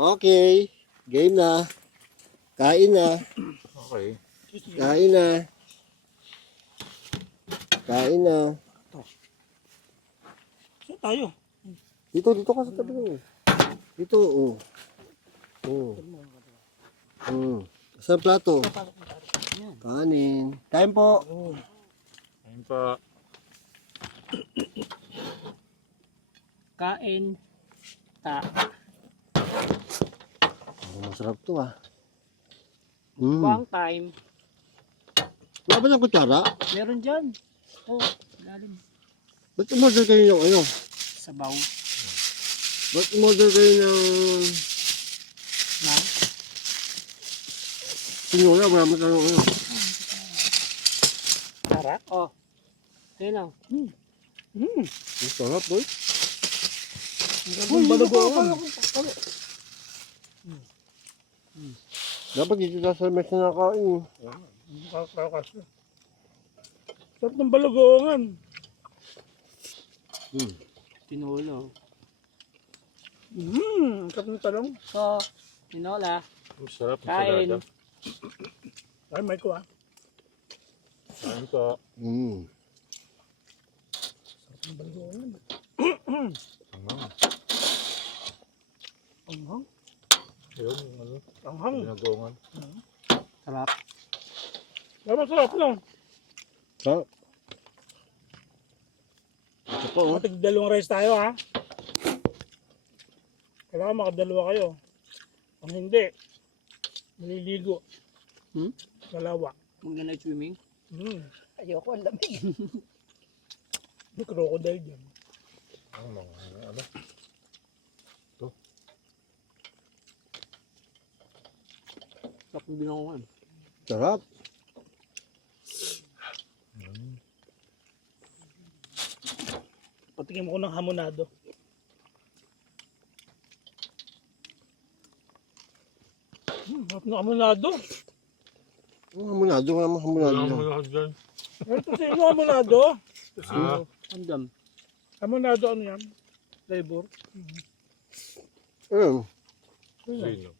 Okay. Game na. Kain na. Okay. Kain na. Kain na. Saan tayo? Dito ka sa tabi mo. Dito, oh. Oh. Saan plato? Kanin. Kain po. Ayun pa. Kain. Masarap to ah. Mm. Buang time. Wala ba ng kutsara? Meron dyan. Oh, lalim. Ba't umorder kayo ng ano? Sabaw. Ba't umorder kayo ng Na? sinula? Wala mo tayo ano? Tara? Oh. Ayun lang. Masarap boy. Ang balagoan. Dapat dito sa mess na nakain. Sarap ng balagoangan. Tinola. Sarap ng talong. So, tinola. Masarap. Kain. Ay, may ko ah. Kain pa. Sarap ng balagoangan. Anghang. Ayun, ano? Anghang. Binagongan. Sarap. Sarap lang. Sarap. Ito po oh. Matig dalawang rice tayo ha. Kailangan makadalawa kayo. Kung hindi, maliligo. Dalawa. Maganda swimming. Ayoko ang lamig. May crocodile dyan. Ano? Sarap ng binagongan. Sarap. Patingin mo ko ng hamonado. Sarap ng hamonado. Hamonado. Wala mo hamonado. Wala mo lahat dyan. Meron to sa inyo hamonado. Ah, Andam. Hamonado ano yan? Flavor. Ayun. sino?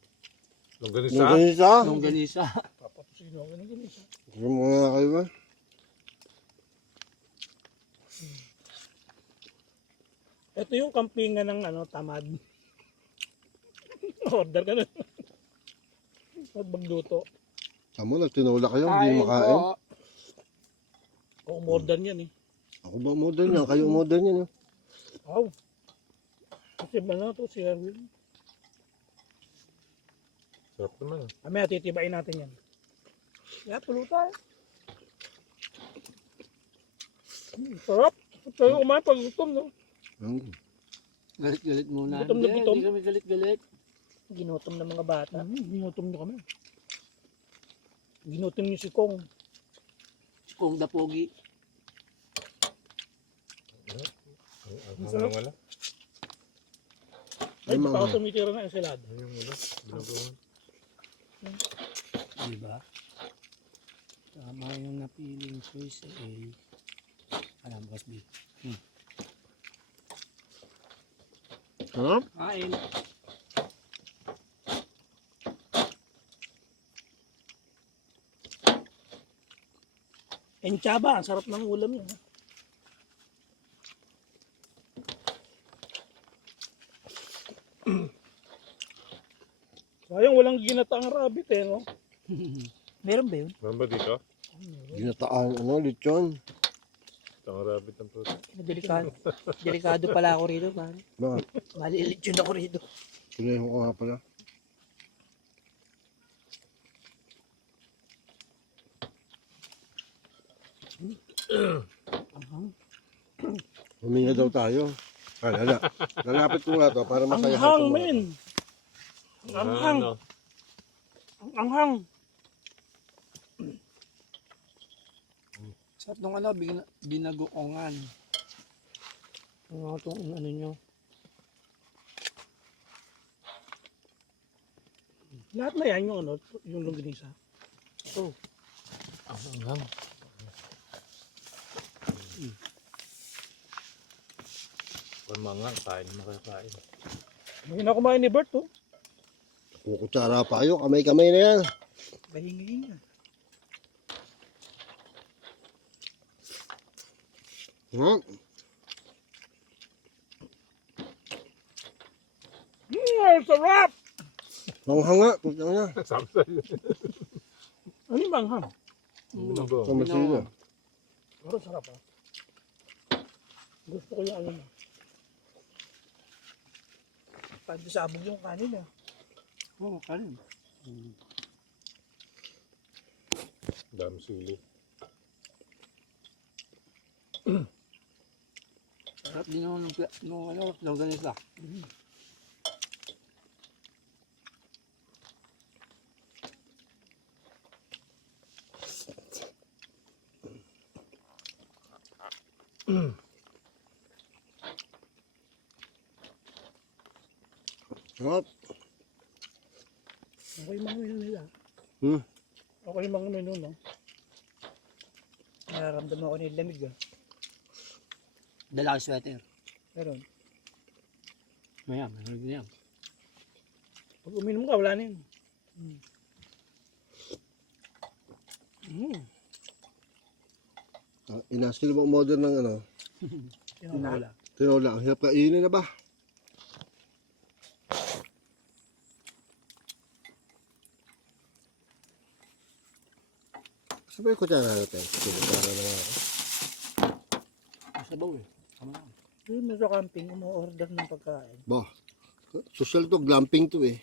Longganisa? Longganisa? Longganisa. Papatusin ako ng ganisa. Sige mo nga kayo ba? Ito yung kampingan ng ano, tamad. Order ka na. At magluto. Tama, nagtinula kayo. Hindi Kain makain. po. Ako umorder niyan eh. Ako ba umorder niya? Kayo umorder niya. Wow. Kasi ba na to si Erwin? Sarap naman. Kami titibain natin yan. Kaya tulo tayo. Sarap. Tayo kumain pag gutom, no? Galit-galit muna. Gutom na gutom. Hindi kami galit-galit. Ginutom ng mga bata. Ginutom nyo kami. Ginutom nyo si Kong. Kung the pogi. Ang wala. Ay, di pa ako tumitira ng ensalada. Ayun, wala. Binagongan. Diba? Tama yung napiling choice eh. Alam, boss B. Sarap? Kain. Enchaba, ang sarap ng ulam yun. Sayang walang ginataang rabbit eh, no? Meron ba yun? Meron ba dito? Ginataan, lechon. Ito ang rabbit ng puto. Delikado. Delikado pala ako rito, man. Bakit? Malilit yun ako rito. Tuloy ko nga pala. Huminga daw tayo. Lalapit ko nga to para Ang masaya hang, men! Ang hang! Ano? Ang hang! Sarap nung ano, binagoongan. Ano itong ano nyo? Lahat na yan yung ano, yung longganisa. Oh. Ang Kung mga kain, makakain. Hindi na kumain ni Bert, oh. Kukutsara pa kayo. Kamay-kamay na yan. Bahingi-hinga. Hmm. Sarap! Hanghanga. Putang na. Sabi sa'yo. Ano yung manghang? Binugo. Sa masina. Pero sarap ah. Gusto ko yung ano mo. Pandisabog yung kanin ah. Oo, kanin. Dami sili. Sarap din naman nung ano, longganisa. Sarap. Okay yung mga menu nila. Hmm. Okay yung mga menu no. Nararamdaman ako ng lamig ah. Dala ko sweater. Meron. Maya, malamig na yan. Pag uminom ka, wala na yun. Inaskil mo model ng ano. Wala. Tinola. Ang hirap kainin na ba? Sabi ko kutsara natin. Kutsara na nga ako. Masabaw eh. Tama na. Doon na sa camping, umu-order ng pagkain. Bah. Social to. Glamping to eh.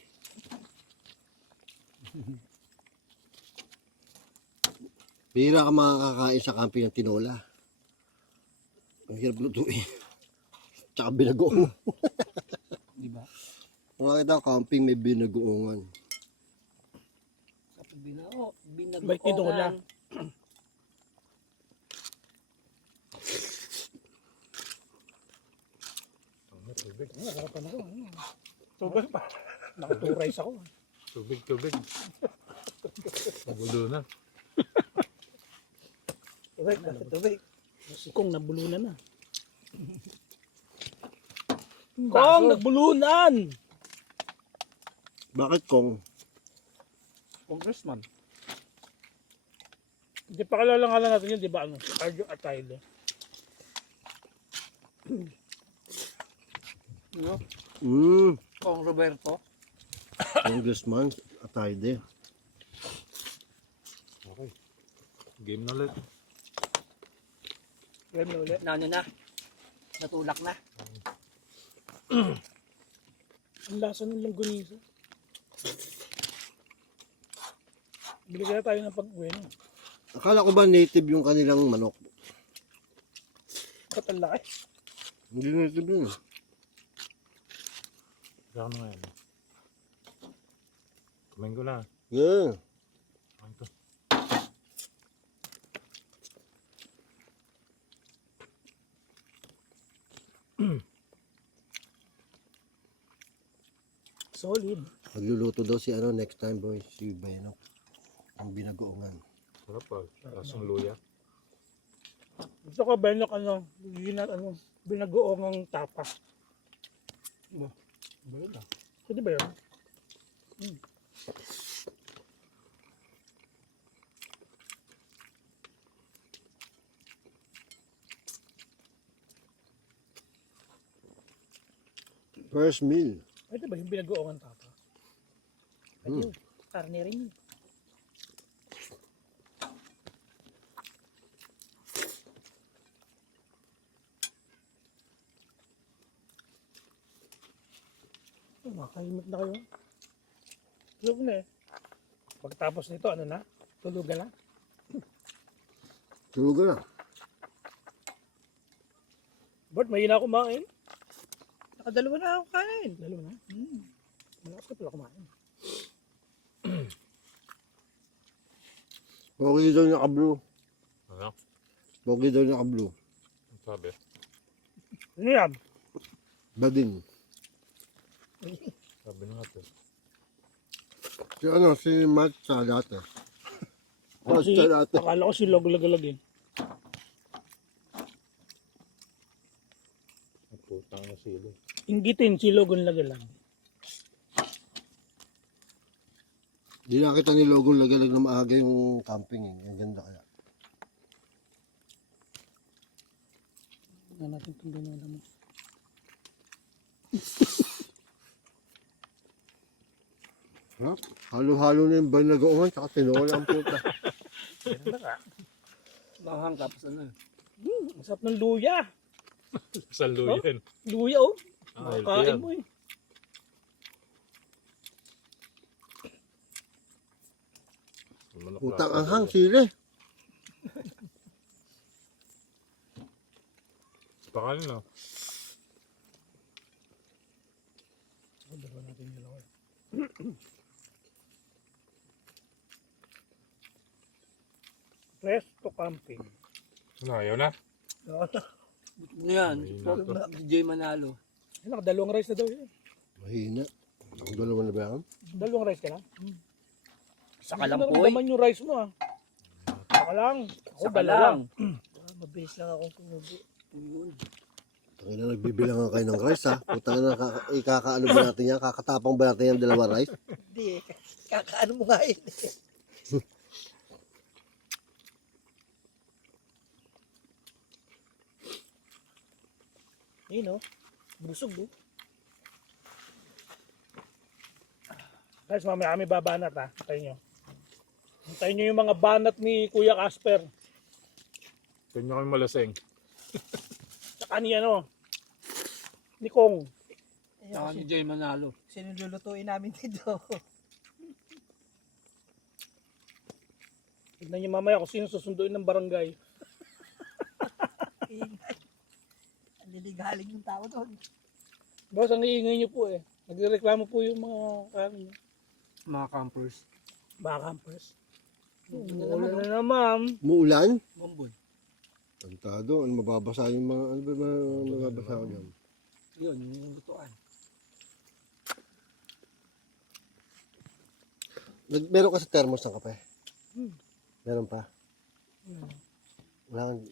Bihira ka makakakain sa camping ng tinola. Ang hirap lutuin. Tsaka binagoong. Di ba? Kung nakita camping may binagoongan. Kapag binago. May tinola. Tubig. Nakarapan ako. Tubig pa. Nakaturize ako. Tubig, tubig. Magulo na. Tubig, bakit tubig? Si Kong nabulunan na. Kong, nagbulunan! Bakit kung? Congressman. Hindi pa kalala natin yun, di ba? Ano? Arjo Atayde. Ano? Kong Roberto. Congressman Atayde. Okay. Game na ulit. Game na ulit. Nano na? Natulak na? Ang lasa ng longganisa. Bili kaya tayo ng pag-uwi. No? Akala ko ba native yung kanilang manok? Ba't ang laki? Hindi native yun. Kaya na ngayon. Kumain ko na. Yeah. Kumain ko. Solid. Magluluto daw si ano next time boy. Si Bayanok. Ang binagoongan. Sarap pa. Lasong luya. Gusto ko ba binagoong ang tapa. Balod ah. Pwede ba yun? First meal. Pwede ba yung binagoong ang tapa? Pwede yun. Karne rin yun. Makahimik na kayo. Tulog na eh. Pagtapos nito, ano na? Tulugan na. Tulugan na. Bert, may na kumain. Nakadalawa na ako kain. Dalawa na? Malakas ka pala kumain. Pogi daw niya ka-blue. Ano? Pogi daw niya ka-blue. Ang sabi? Ano yan? Badin. Sabi na natin. Si ano, si Matt sa dati. Oh, Si, sa dati. akala ko si Log-Lagalag eh. Ang putang na sili. Inggitin si Logon Lagalag. Di nakita ni Logong lagalag na maaga yung camping eh. Ang ganda kaya. Tignan natin kung gano'n naman. Ha? Halo-halo na yung banagoongan tsaka tinola ang puta. Ganda ka. Mahang tapos ano eh. Ang sarap ng luya. Sa luya yan. Luya oh. Ah, healthy Makakain yan. mo eh. Manok Putang lasa, anghang, luya. sili. Pakain na. Dalawa natin yung dalawa. Presto camping. Ano, ayaw na? Ano yan? Mahina to. Si Jay Manalo. Dalawang rice na daw yun. Mahina. Ang dalawa na ba yan? Dalawang rice ka lang? Saka lang Hindi po naman yung rice mo ah. Saka lang. Ako Saka dalawa. lang. Mabilis lang akong tumubi. Tangina nagbibilangan kayo ng rice ha. Putang na ikakaano ba natin yan? Kakatapang ba natin yan dalawa rice? Hindi eh. Kakaano mo nga yun eh. Yun oh. Busog oh. Guys, mamaya kami babanat ha. Hintayin nyo. Hintayin nyo yung mga banat ni Kuya Casper. Kanya kami malaseng. Tsaka ni ano. Ni Kong. Saka ni Jay Manalo. Sinululutuin namin dito. Tignan nyo mamaya kung sino susunduin ng barangay. Ingay. Ang liligaling yung tao doon. Boss, ang iingay nyo po eh. Nagreklamo po yung mga Mga campers. mga campers. Wala na naman. Muulan? Bombon. Tantado, ano mababasa yung mga, ano ba mababasa ko dyan? Yun, yung lutuan. Meron ka sa thermos ng kape? Hmm. Meron pa? Hmm. Wala kang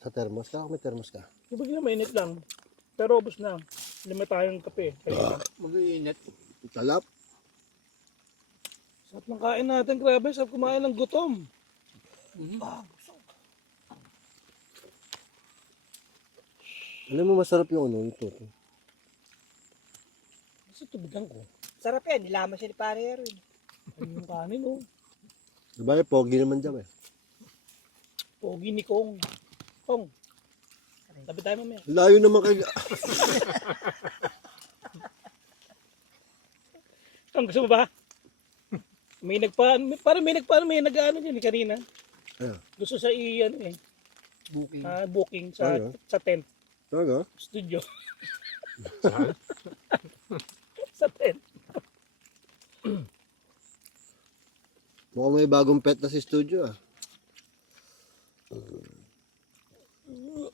sa thermos ka? May thermos ka? Ibig na mainit lang. Pero ubos na. Lima tayong kape. Mag-iinit. Talap? Sarap ng kain natin. Grabe, sarap kumain ng gutom. Alam mo masarap yung ano, ito. Kasi tubigan ko. Sarap yan. Nilaman siya ni Pare Erwin. Ayun yung kanin oh. Diba yung pogi naman dyan eh. Pogi ni Kong. Kong. Tabi tayo mamaya. Layo naman kayo. Kong, gusto mo ba? May nag-ano din kanina. Ayun. Gusto sa ano eh. Booking. Booking sa Ano? sa tent. Talaga? Studio. Saan? Sa tent. Mukhang may bagong pet na si studio ah.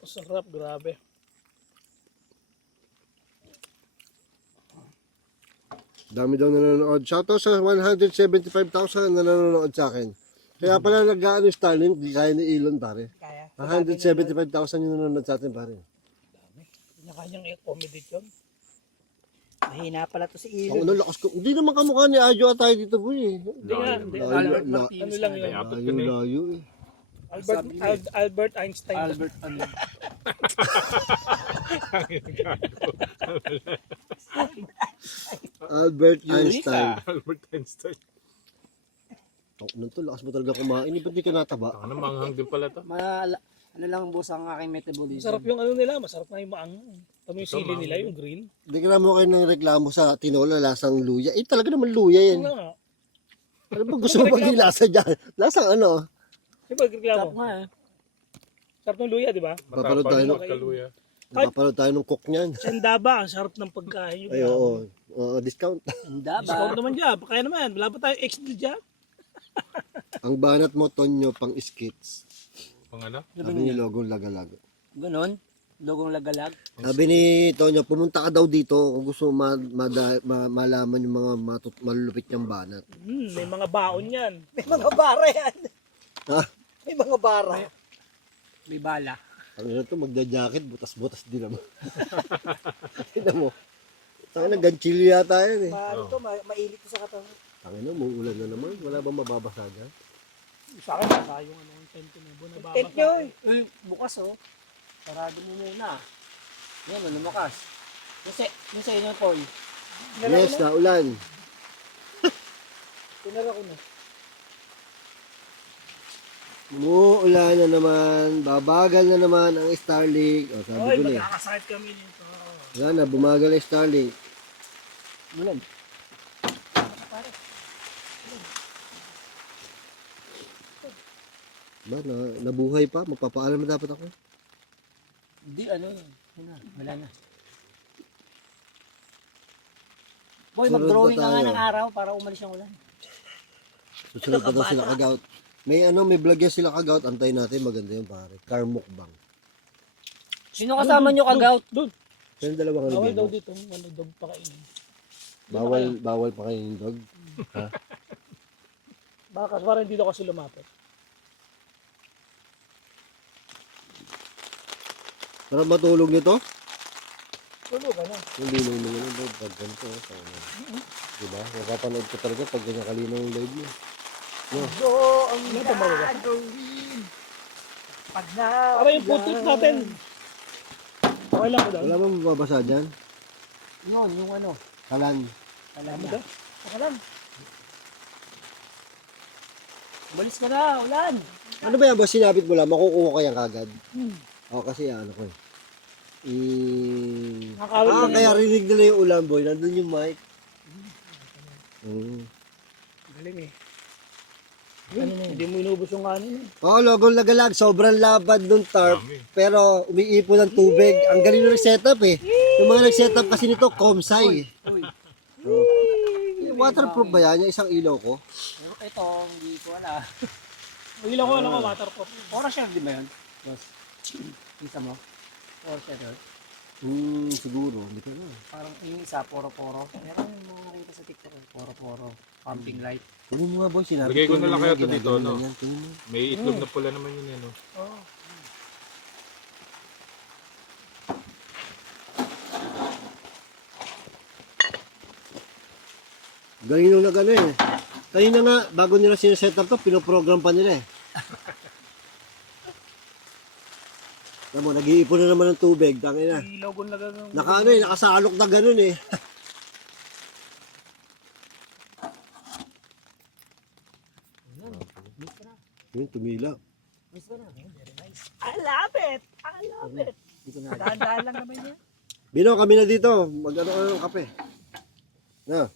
Sarap, grabe. Dami daw nanonood. Shoutout sa 175,000 na nanonood sa akin. Kaya pala nag-ano yung Starlink, di kaya ni Elon pare. Kaya. 175,000 yung nanonood sa atin pare. Kanya-kanyang comedy yun. Mahina pala to si Ang Elon. ano, lakas ko. Hindi naman kamukha ni Ajo tayo dito boy eh. Hindi nga, hindi. Layo, Albert la- Martinez. Ano lang yun? May apat Layo, ka na eh. layo eh. Albert Einstein. Albert ano. Albert Einstein. Albert Einstein. Ano to, lakas mo talaga kumain. Ba't di ka nataba? Ano, manghang din pala to. Ano lang boss ang aking metabolism. Masarap yung ano nila, masarap na yung maang. Kami yung sili nila, yung green. Hindi ka naman kayo ng reklamo sa tinola, lasang luya. Eh talaga naman luya yan. Ano nga? Ano ba gusto mo pag lasa dyan? Lasang ano? Di ba Sarap reklamo? nga eh. Sarap ng luya, di ba? Papanood tayo Matapang ng- kaluya. Napapanood tayo ng cook niyan. Sendaba, ang sarap ng pagkain. Yung Ay oo. Oo, discount. Ang Discount daba. naman dyan, kaya naman. Wala pa tayo XD dyan. Ang banat mo, Tonyo, pang skits. Pang ano? Sabi ni Logong Lagalag. Ganon. Logong lagalag. Sabi ni Tonyo, pumunta ka daw dito kung gusto mo malaman yung mga malulupit niyang banat. May mga baon yan. May mga bara yan. Ha? May mga bara. May bala. Ang ina to, magja-jacket, butas-butas din naman. Tignan mo. Tangina, ganchilyo yata yan eh. Maano to, mainit to sa katawan. Tangina, umuulan na naman. Wala bang mababasa dyan? Sa akin, nasa yung ano, yung tent na bunababa. Tent nyo eh. Uy, bukas oh. Sarado mo muna. Yan, lumakas. Yung sa inyo, Paul. Yes, naulan. Tinara ko na. Umuulan na naman. Babagal na naman ang Starlink. O, sabi Oy, ko na eh. magkakasakit kami nito. Wala na, bumagal ang Starlink. Bulan. Ba, nabuhay pa? Magpapaalam na dapat ako. Hindi, ano yun. Yun na, wala na. Boy, Sunod mag-drawing na ka nga tayo. ng araw para umalis yung ulan. Susunod pa daw sila kagaut. May vlog yan sila kagaut. Antayin natin, maganda yun pare. Car mukbang. Sino kasama nyo kagaut? Doon. Yan dalawang ano Bawal daw dito. dito. Ano dog pa kainin. Bawal pa kayo yung dog. Baka parang dito kasi lumapit. Sarap matulog nito. Tulog ka na. Yung linong mo yun, bro. Pag ganito, diba? Napapanood ko talaga pag ganyan kalinaw yung live mo. Do ang Ano ba ba? gagawin. Pag na... Para yung food trip natin. Okay lang ko daw. Wala bang mababasa dyan? Yun, yung ano. Kalan. Alam Ano na. daw? Okay lang. Umalis ka na, ulan. Ano ba yan, boss? Sinabit mo lang, makukuha ko yan kagad. O, kasi ano ko eh. Nakakawin Kaya rinig nila yung ulan, boy. Nandun yung mic. Galing eh. Hindi mo inubos yung kanin eh. Oo, logong lagalag. Sobrang labad nung tarp. Dami. Pero umiipon ng tubig. Ang galing nung setup eh. Yung mga nag-setup kasi nito, Comsci. Waterproof ba yan? Yung isang ilaw ko? Pero ito, hindi ko alam. Ang ilaw ko, alam ko, waterproof. Oras siya, di ba yun? Boss. Kita mo? Oras siya doon. Siguro. Hindi ko na. Parang yung isa, poro-poro. Meron yung mga nakita sa TikTok, poro-poro. Pumping light. Kunin mo nga, boy. Sinabit Lagay ko na lang naman kaya yan, to dito, ginagawa no? na yan. Kunin mo. May itlog na pula naman yun, ano? Oo. Galing nung nag-ano eh. Kanina nga, bago nila sineset up to, pinoprogram pa nila eh. Alam mo, nag-iipon na naman ng tubig. Tangina. Ilaw ko lang ang... Naka ano eh, nakasalok na ganun eh. Yun, tumila. I love it! I love it! Dahan-dahan lang naman yan. Bino, kami na dito. Mag-ano ka ng kape. Na,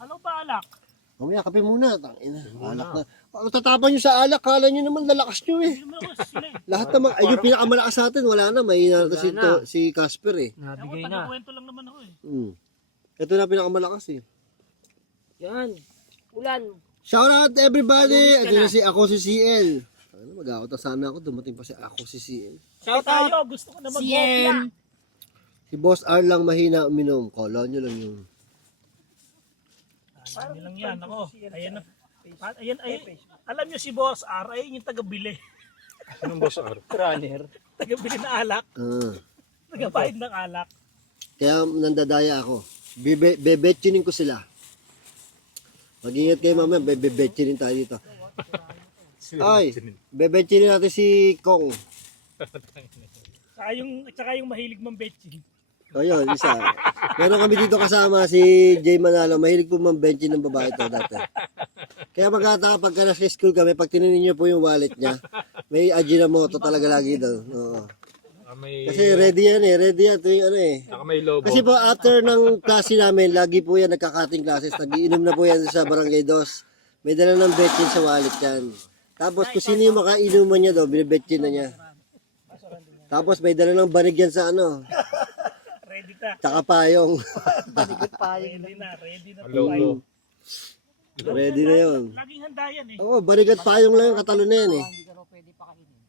Ano ba alak? mamaya kape muna. Tangina, alak na. Tatapan nyo sa alak, kala nyo naman lalakas nyo eh. Hindi mo naman sila eh. Lahat naman, ay yung pinakamalakas sa atin, wala na. May na si Casper eh. Ako, Nabigay na. taga-kwento lang naman ako eh. Ito na pinakamalakas eh. Yan. Ulan. Shout out everybody! Ito na ako si CL. Ano, mag-out sana ako, dumating pa si ako si CL. Shout Tayo, out. gusto ko na CM. mag-mopia. Si Boss R lang mahina uminom. Kala nyo lang yung... Ano lang yan, ako. Ayan na. Ayan, alam nyo si Boss R, ayun yung taga-bili. Anong boss R? Runner. Taga-bili na alak. Taga-bayad ng alak. Kaya nandadaya ako. Bebetchinin ko sila. Mag-ingat kayo mamaya, bebetchinin tayo dito. Ay, bebetchinin natin si Kong. Tsaka yung mahilig mang betching. O yun, isa. Meron kami dito kasama si Jay Manalo. Mahilig po mang-benching ng babae to dati. Kaya pagka nasa school kami, pag tinanin niyo po yung wallet niya, may Ajinomoto talaga lagi doon. Oo. May, Kasi ready yan eh, ready yan. Ito yung ano eh. saka may lobo. Kasi po after ng klase namin, lagi po yan nagkakating classes. Nagiinom na po yan sa Barangay Dos. May dala ng betchin sa wallet yan. Tapos kung sino yung makainuman niya daw, binibetchin na niya. Tapos may dala ng banig yan sa ano, Ready na. tsaka payong. Ready na. Ang lobo. Ready na yun. Laging handa yan eh. Oo, banig at payong lang yung katalo na yan eh. Hindi ka raw pwede pakainin.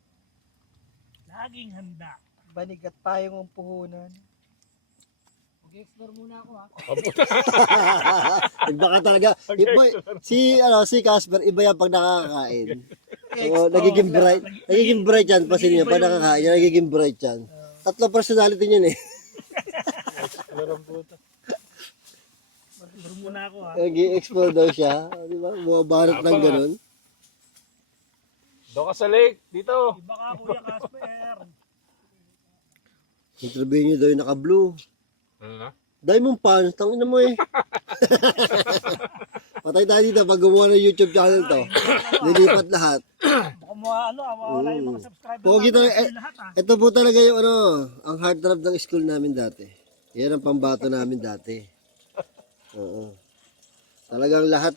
Laging handa. Banigat pa yung puhunan. Mag-explore muna ako ha. Iba ka talaga. Si Casper, iba yan pag nakakakain. So, nagiging bright yan pa niya pag nakakain. Nagiging bright yan. Tatlo personality niyan eh. Meron muna ako ha. Nag-i-explore daw siya. Di ba? Bumabanat ng Tama. ganun. Doon ka sa lake, dito. Iba ka Kuya Casper. Interview niyo daw yung naka-blue. Ano na? Diamond Pants, tangin mo eh. Patay tayo dito pag gumawa ng YouTube channel to. Lilipat lahat. Baka mawala yung mga subscriber Pogi natin talaga, kasi lahat ha. ito po talaga yung ang heartthrob ng school namin dati. Yan ang pambato namin dati. Oo. Talagang lahat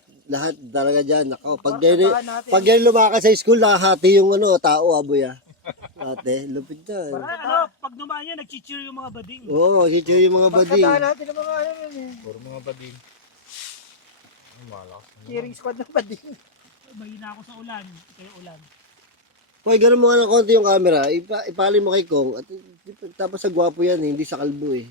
talaga dyan. Ako, pag ganyan lumakas sa school, nakahati yung tao, aboy ah. Ate, lupit na. Para pag dumaan yan, nag-cheer yung mga bading. Oo, teacher yung mga bading. Pagkata natin ang mga ano yun eh. Puro mga bading. Ay, malakas na naman. Cheering squad ng bading. Mahina ako sa ulan. Kaya ulan. Hoy, ganun mo nga ng konti yung camera. Ipali mo kay Kong. At, tapos sa gwapo yan, hindi sa kalbo eh.